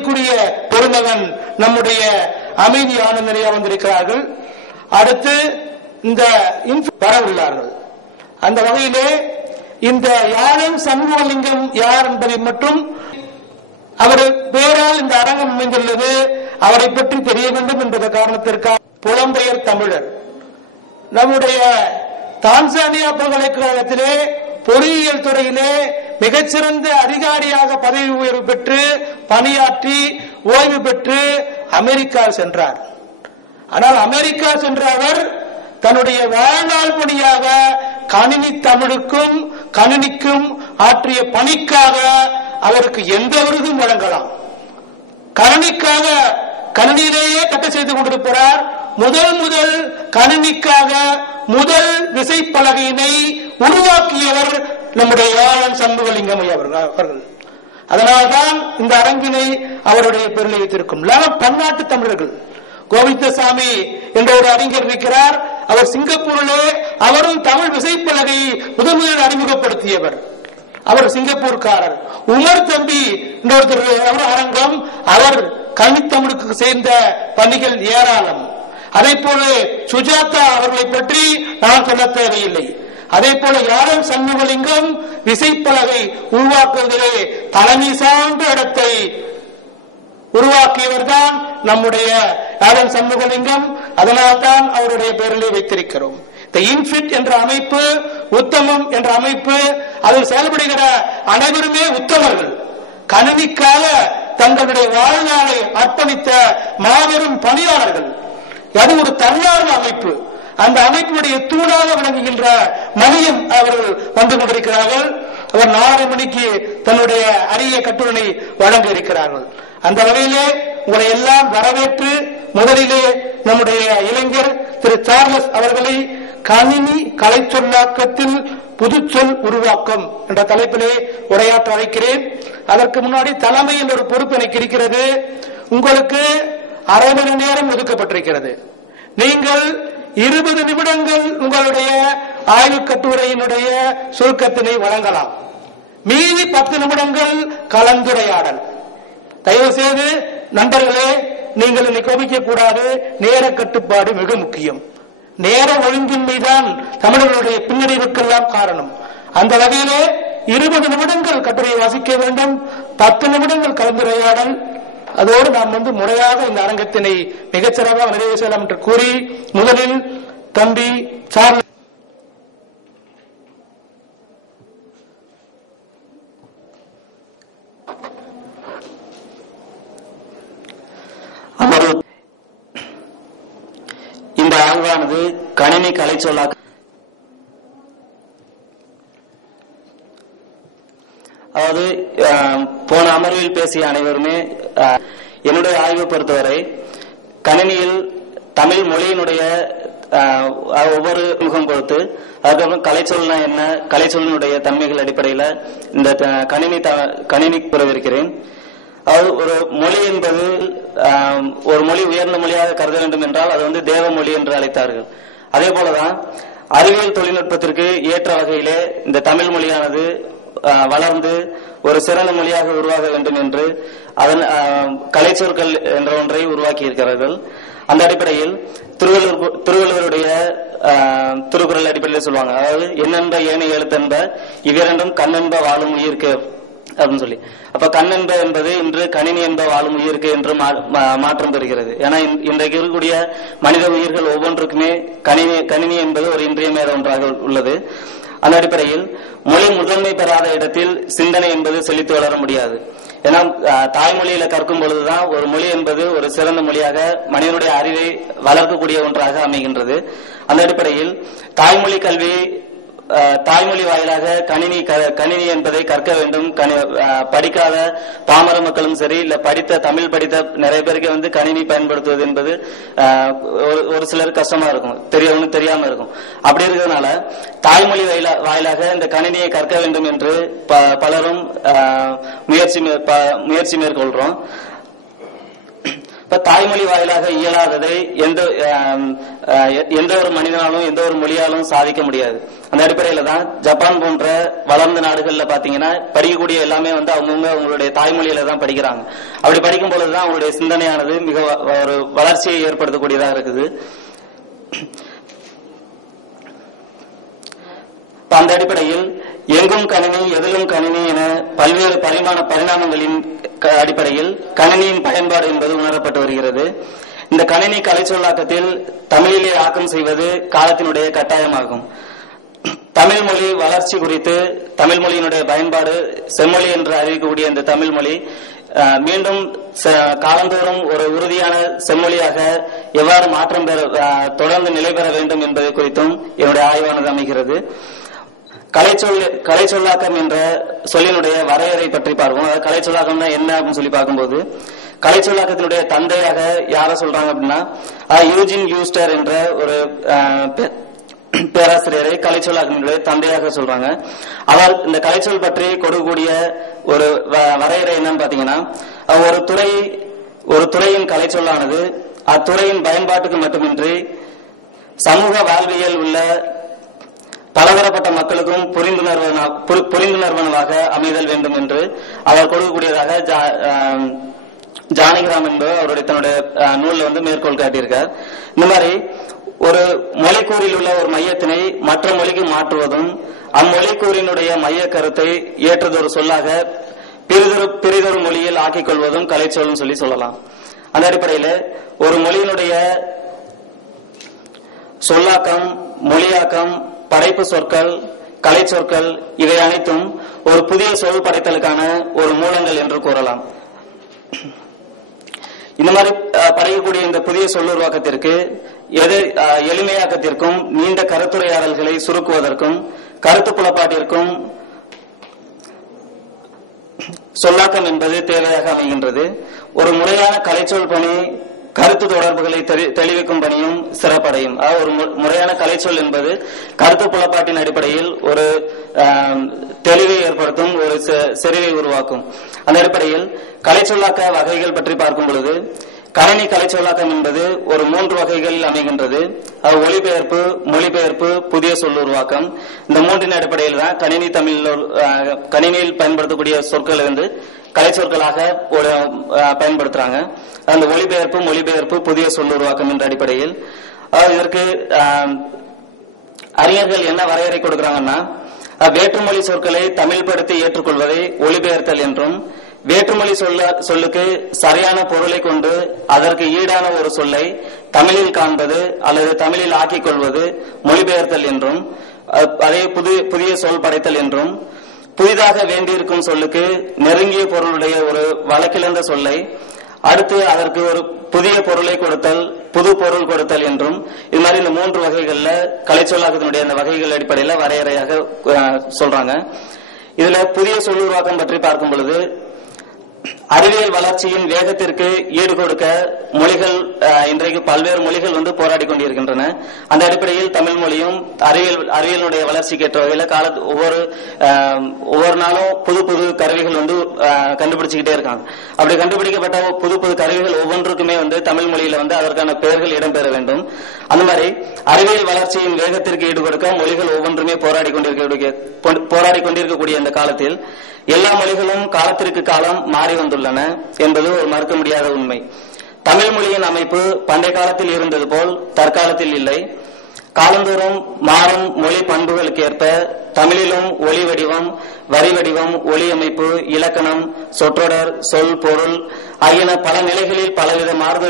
பெருமைக்குரிய பெருமகன் நம்முடைய அமைதி ஆனந்தரையா வந்திருக்கிறார்கள். அடுத்து இந்த வர உள்ளார்கள். அந்த வகையிலே இந்த யாழன் சண்முகலிங்கம் யார் என்பதை மட்டும் அவர் பேரால் இந்த அரங்கம் அமைந்துள்ளது. அவரை பற்றி தெரிய வேண்டும் என்ற காரணத்திற்காக புலம்பெயர் தமிழர் நம்முடைய தான்சானியா பல்கலைக்கழகத்திலே பொறியியல் துறையிலே மிகச்சிறந்த அதிகாரியாக பதவி உயர்வு பெற்று பணியாற்றி ஓய்வு பெற்று அமெரிக்கா சென்றார். ஆனால் அமெரிக்கா சென்ற அவர் தன்னுடைய வாழ்நாள் பணியாக கணினி தமிழுக்கும் கணினிக்கும் ஆற்றிய பணிக்காக அவருக்கு எந்த விருதும் வழங்கலாம். கணினிக்காக கணினியிலேயே கட்ட செய்து கொண்டிருக்கிறார். முதல் கணினிக்காக முதல் விசைப்பலகையினை உருவாக்கியவர் நம்முடைய யாழன் சண்முகலிங்கம் அவர்கள். அதனால்தான் இந்த அரங்கினை அவருடைய பெருளை வைத்திருக்கும். பன்னாட்டு தமிழர்கள் கோவிந்தசாமி என்ற ஒரு அறிஞர் இருக்கிறார். அவர் சிங்கப்பூரிலே அவரும் தமிழ் விசைப்பலகை முதலில் அறிமுகப்படுத்தியவர். அவர் சிங்கப்பூர்காரர். உமர் தம்பி என்ற ஒரு அரங்கம், அவர் கணித்தமிழுக்கு சேர்ந்த பணிகள் ஏராளம். அதே போல சுஜாதா அவர்களை பற்றி நான் சொல்ல தேவையில்லை. அதே போல யாழன் சண்முகலிங்கம் விசைப்பலகை உருவாக்குவதிலே தலைமை சார்ந்த இடத்தை உருவாக்கியவர் தான் நம்முடைய யாழன் சண்முகலிங்கம். அதனால்தான் அவருடைய பெயரிலே வைத்திருக்கிறோம். தி இன்ஃபிட் என்ற அமைப்பு, உத்தமம் என்ற அமைப்பு, அதில் செயல்படுகிற அனைவருமே உத்தமர்கள். கணினிக்காக தங்களுடைய வாழ்நாளை அர்ப்பணித்த மாபெரும் பணியாளர்கள். அது ஒரு தன்னார்வ அமைப்பு. அந்த அமைப்பினுடைய தூணாக விளங்குகின்ற மணியம் அவர்கள் வந்து கொண்டிருக்கிறார்கள். அவர் 4 மணிக்கு தன்னுடைய அரிய கட்டுரை வழங்க இருக்கிறார்கள். அந்த வகையிலே உங்களை எல்லாம் வரவேற்று முதலிலே நம்முடைய இளைஞர் திரு சார்லஸ் அவர்களை கணினி கலை சொல்லாக்கத்தில் புதுச்சொல் உருவாக்கம் என்ற தலைப்பிலே உரையாற்ற அழைக்கிறேன். அதற்கு முன்னாடி தலைமை என்ற ஒரு பொறுப்பு எனக்கு இருக்கிறது. உங்களுக்கு அரை மணி நேரம் ஒதுக்கப்பட்டிருக்கிறது. நீங்கள் 20 நிமிடங்கள் உங்களுடைய ஆய்வு கட்டுரையினுடைய சுருக்கத்தினை வழங்கலாம். மீதி 10 நிமிடங்கள் கலந்துரையாடல். தயவு செய்து நண்பர்களே, நீங்கள் என்னை கோபிக்க கூடாது. நேர கட்டுப்பாடு மிக முக்கியம். நேர ஒழுங்கின்மைதான் தமிழர்களுடைய பின்னடைவுக்கெல்லாம் காரணம். அந்த வகையிலே 20 நிமிடங்கள் கட்டுரையை வாசிக்க வேண்டும், 10 நிமிடங்கள் கலந்துரையாடல். அதோடு நாம் முறையாக இந்த அரங்கத்தினை மிகச்சிறப்பாக நிறைவு செய்யலாம் என்று கூறி முதலில் தம்பி சார்லஸ் இந்த ஆய்வானது கணினி கலை சொல்லாக்க, அதாவது போன அமர்வில் பேசிய அனைவருமே என்னுடைய ஆய்வை பொறுத்தவரை கணினியில் தமிழ் மொழியினுடைய ஒவ்வொரு முகம் கொடுத்து அதுக்கப்புறம் கலைச்சொல்னா என்ன, கலைச்சொல்லினுடைய தன்மைகள் அடிப்படையில் இந்த கணினி புறவிருக்கிறேன். அதாவது ஒரு மொழி என்பது ஒரு மொழி உயர்ந்த மொழியாக கருத வேண்டும் என்றால் அது தேவ மொழி என்று அழைத்தார்கள். அதே போலதான் அறிவியல் தொழில்நுட்பத்திற்கு ஏற்ற வகையிலே இந்த தமிழ் மொழியானது வளர்ந்து ஒரு சிறந்த மொழியாக உருவாக வேண்டும் என்று அதன் கலைச்சொற்கள் என்ற ஒன்றை உருவாக்கி இருக்கிறார்கள். அந்த அடிப்படையில் திருவள்ளுவருடைய திருக்குறள் அடிப்படையில் சொல்லுவாங்க, அதாவது என்னென்ப ஏனை எழுத்தென்ப இவ்விரண்டும் கண்ணென்ப வாழும் உயிர்க்கு அப்படின்னு சொல்லி. அப்ப கண்ணென்ப என்பது இன்று கணினி என்ப வாழும் உயிருக்கு என்று மாற்றம் பெறுகிறது. ஏன்னா இன்றைக்கு இருக்கக்கூடிய மனித உயிர்கள் ஒவ்வொன்றுக்குமே கணினி என்பது ஒரு இன்றியமையாத ஒன்றாக உள்ளது. அந்த அடிப்படையில் மொழி முதன்மை பெறாத இடத்தில் சிந்தனை என்பது செழித்து வளர முடியாது. ஏன்னா தாய்மொழியில கற்கும் பொழுதுதான் ஒரு மொழி என்பது ஒரு சிறந்த மொழியாக மனிதனுடைய அறிவை வளர்க்கக்கூடிய ஒன்றாக அமைகின்றது. அந்த அடிப்படையில் தாய்மொழி கல்வி, தாய்மொழி வாயிலாக கணினி என்பதை கற்க வேண்டும். படிக்காத பாமர மக்களும் சரி, இல்ல தமிழ் படித்த நிறைய பேருக்கு கணினி பயன்படுத்துவது என்பது ஒரு சிலர் கஷ்டமா இருக்கும், தெரியாம இருக்கும். அப்படி இருக்கிறதுனால தாய்மொழி வாயிலாக இந்த கணினியை கற்க வேண்டும் என்று பலரும் முயற்சி மேற்கொள்றோம். இப்ப தாய்மொழி வாயிலாக இயலாததை எந்த ஒரு மனிதனாலும் எந்த ஒரு மொழியாலும் சாதிக்க முடியாது. அந்த அடிப்படையில தான் ஜப்பான் போன்ற வளர்ந்த நாடுகள்ல பாத்தீங்கன்னா படிக்கக்கூடிய எல்லாமே அவங்கவுங்க அவங்களுடைய தாய்மொழியில தான் படிக்கிறாங்க. அப்படி படிக்கும் பொழுதுதான் அவங்களுடைய சிந்தனையானது மிக ஒரு வளர்ச்சியை ஏற்படுத்தக்கூடியதாக இருக்குது. அந்த அடிப்படையில் எங்கும் கணினி எதிலும் கணினி என பல்வேறு பரிணாமங்களின் அடிப்படையில் கணினியின் பயன்பாடு என்பது உணரப்பட்டு வருகிறது. இந்த கணினி கலை சொல்லாக்கத்தில் தமிழிலே ஆக்கம் செய்வது காலத்தினுடைய கட்டாயமாகும். தமிழ் மொழி வளர்ச்சி குறித்து தமிழ் மொழியினுடைய பயன்பாடு செம்மொழி என்று அறிவிக்கக்கூடிய இந்த தமிழ் மொழி மீண்டும் காலந்தோறும் ஒரு உறுதியான செம்மொழியாக எவ்வாறு மாற்றம் தொடர்ந்து நிலை பெற வேண்டும் என்பது குறித்தும் என்னுடைய ஆய்வானது அமைகிறது. கலை சொல்லாக்கம் என்ற சொல்லினுடைய வரையறை பற்றி பார்ப்போம். கலை சொல்லாக்கம் என்ன அப்படின்னு சொல்லி பார்க்கும்போது, கலை சொல்லாக்கத்தினுடைய தந்தையாக யார சொல்றாங்க அப்படின்னா யூஜின் யூஸ்டர் என்ற ஒரு பேராசிரியரை கலை சொல்லாக்கத்தினுடைய தந்தையாக சொல்றாங்க. அவர் இந்த கலைச்சொல் பற்றி கொடுக்கக்கூடிய ஒரு வரையறை என்னன்னு பாத்தீங்கன்னா, ஒரு துறையின் கலைச்சொல்லானது அத்துறையின் பயன்பாட்டுக்கு மட்டுமின்றி சமூக வாழ்வியல் உள்ள பலதரப்பட்ட மக்களுக்கும் புரிந்துணர்வனவாக அமைதல் வேண்டும் என்று அவர் கொடுக்கக்கூடியதாக ஜானகிராம் என்பவர் அவருடைய தன்னுடைய நூலில் மேற்கோள் காட்டியிருக்கார். இந்த மாதிரி ஒரு மொழிக்கூறில் உள்ள ஒரு மையத்தினை மற்ற மொழிக்கு மாற்றுவதும் அம்மொழிக்கூறினுடைய மைய கருத்தை ஏற்றதொரு சொல்லாக பிரிதொரு மொழியில் ஆக்கிக் கொள்வதும் கலைச்சொல்னு சொல்லலாம். அந்த அடிப்படையில் ஒரு மொழியினுடைய சொல்லாக்கம், மொழியாக்கம், படைப்பு சொற்கள், கலை சொற்கள் இவை அனைத்தும் ஒரு புதிய சொல் படைத்தலுக்கான ஒரு மூலங்கள் என்று கூறலாம். இந்த மாதிரி படைக்கக்கூடிய இந்த புதிய சொல்லுருவாக்கத்திற்கு எளிமையாக்கத்திற்கும் நீண்ட கருத்துரையாடல்களை சுருக்குவதற்கும் கருத்து புலப்பாட்டிற்கும் சொல்லாக்கம் என்பது தேவையாக அமைகின்றது. ஒரு முறையான கலைச்சொல் பணி கருத்து தொடர்புகளை தெளிவிக்கும் பணியும் சிறப்படையும். ஒரு முறையான கலைச்சொல் என்பது கருத்து புலப்பாட்டின் அடிப்படையில் ஒரு தெளிவை ஏற்படுத்தும், ஒரு செறிவை உருவாக்கும். அந்த அடிப்படையில் கலைச்சொல்லாக்க வகைகள் பற்றி பார்க்கும் பொழுது கணினி கலைச்சொல்லாக்கம் என்பது ஒரு 3 வகைகளில் அமைகின்றது. ஒளிபெயர்ப்பு, மொழிபெயர்ப்பு, புதிய சொல்லுருவாக்கம். இந்த 3 அடிப்படையில் தான் கணினியில் பயன்படுத்தக்கூடிய சொற்கள் கலை சொற்களாக பயன்படுத்துறாங்க. அந்த ஒளிபெயர்ப்பு, மொழிபெயர்ப்பு, புதிய சொல்லுருவாக்கம் என்ற அடிப்படையில் இதற்கு அறிஞர்கள் என்ன வரையறை கொடுக்கிறாங்கன்னா, வேற்றுமொழி சொற்களை தமிழ்படுத்தி ஏற்றுக்கொள்வதை ஒளிபெயர்த்தல் என்றும், வேற்றுமொழி சொல்லுக்கு சரியான பொருளை கொண்டு அதற்கு ஈடான ஒரு சொல்லை தமிழில் காண்பது அல்லது தமிழில் ஆக்கிக் கொள்வது மொழிபெயர்த்தல் என்றும், அதே புதிய சொல் படைத்தல் என்றும், புதிதாக வேண்டியிருக்கும் சொல்லுக்கு நெருங்கிய பொருளுடைய ஒரு வழக்கிழந்த சொல்லை அடுத்து அதற்கு ஒரு புதிய பொருளை கொடுத்தல், புது பொருள் கொடுத்தல் என்றும், இது மாதிரி இந்த 3 வகைகள்ல கலைச்சொல்லாக்கத்தினுடைய அந்த வகைகள் அடிப்படையில் வரையறையாக சொல்றாங்க. இதுல புதிய சொல்லுருவாக்கம் பற்றி பார்க்கும் பொழுது அறிவியல் வளர்ச்சியின் வேகத்திற்கு ஈடு கொடுக்க மொழிகள் இன்றைக்கு பல்வேறு மொழிகள் போராடி கொண்டிருக்கின்றன. அந்த அடிப்படையில் தமிழ் மொழியும் அறிவியலுடைய வளர்ச்சிக்கு ஏற்ற வகையில் ஒவ்வொரு நாளும் புது புது கருவிகள் கண்டுபிடிச்சுக்கிட்டே இருக்காங்க. அப்படி கண்டுபிடிக்கப்பட்ட புது புது கருவிகள் ஒவ்வொன்றுக்குமே தமிழ் மொழியில அதற்கான பெயர்கள் இடம்பெற வேண்டும். அந்த மாதிரி அறிவியல் வளர்ச்சியின் வேகத்திற்கு ஈடு கொடுக்க மொழிகள் ஒவ்வொன்றுமே போராடி கொண்டிருக்கக்கூடிய இந்த காலத்தில் எல்லா மொழிகளும் காலத்திற்கு காலம் மாறி வந்துள்ளன என்பது ஒரு மறுக்க முடியாத உண்மை. தமிழ் மொழியின் அமைப்பு பண்டைய காலத்தில் இருந்தது போல் தற்காலத்தில் இல்லை. காலந்தோறும் மாறும் மொழி பண்புகளுக்கு ஏற்ப தமிழிலும் ஒலி வடிவம், வரி வடிவம், ஒலி அமைப்பு, இலக்கணம், சொற்றொடர், சொல், பொருள் ஆகியன பல நிலைகளில் பலவித மாறுதல்